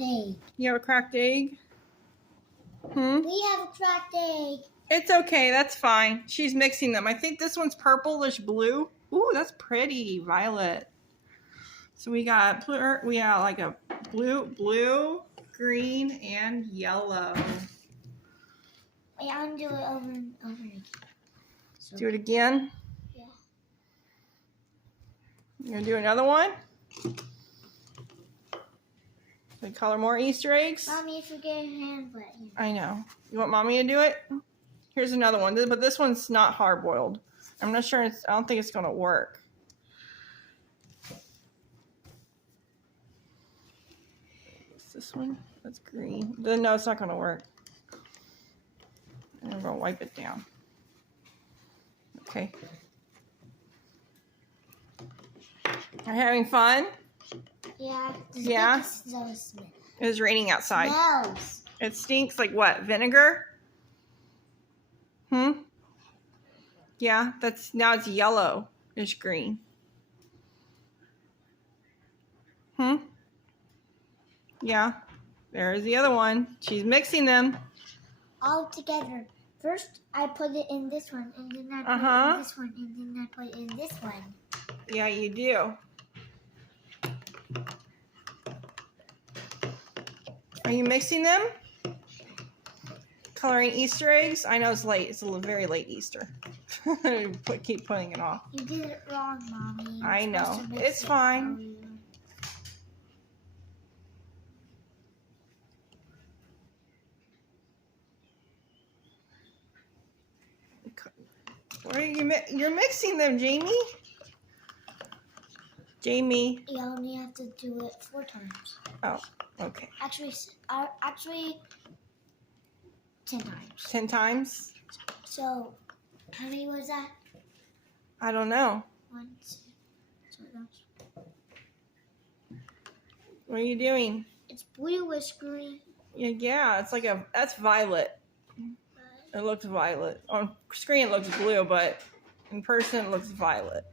egg. You have a cracked egg? Hmm? We have a cracked egg. It's okay. That's fine. She's mixing them. I think this one's purplish blue. Ooh, that's pretty. Violet. So we got like a blue, green, and yellow. Wait, I'm gonna do it over and over again. So, Do it again. yeah. You gonna do another one? We color more Easter eggs. Mommy, if you get your hand wet. I know. You want Mommy to do it? Here's another one, but this one's not hard boiled. I'm not sure. I don't think it's gonna work. What's this one? That's green. No, it's not gonna work. I'm gonna wipe it down. Okay. Are you having fun? Yeah. Yeah? It was raining outside. Smells. It stinks like what? Vinegar? Hmm? Yeah, now it's yellow-ish green. Hmm? Yeah. There's the other one. She's mixing them. All together. First, I put it in this one, and then I put it in this one, and then I put it in this one. Yeah, you do. Are you mixing them? Coloring Easter eggs? I know it's late. It's a very late Easter. Keep putting it off. You did it wrong, Mommy. I know. It's fine. You're mixing them, Jamie. Jamie. You only have to do it 4 times. Oh, okay. Actually, 10 times. 10 times? So, how many was that? I don't know. 1, 2, 3. What are you doing? It's bluish green. Yeah, it's like that's violet. It looks violet. On screen it looks blue, but in person it looks violet.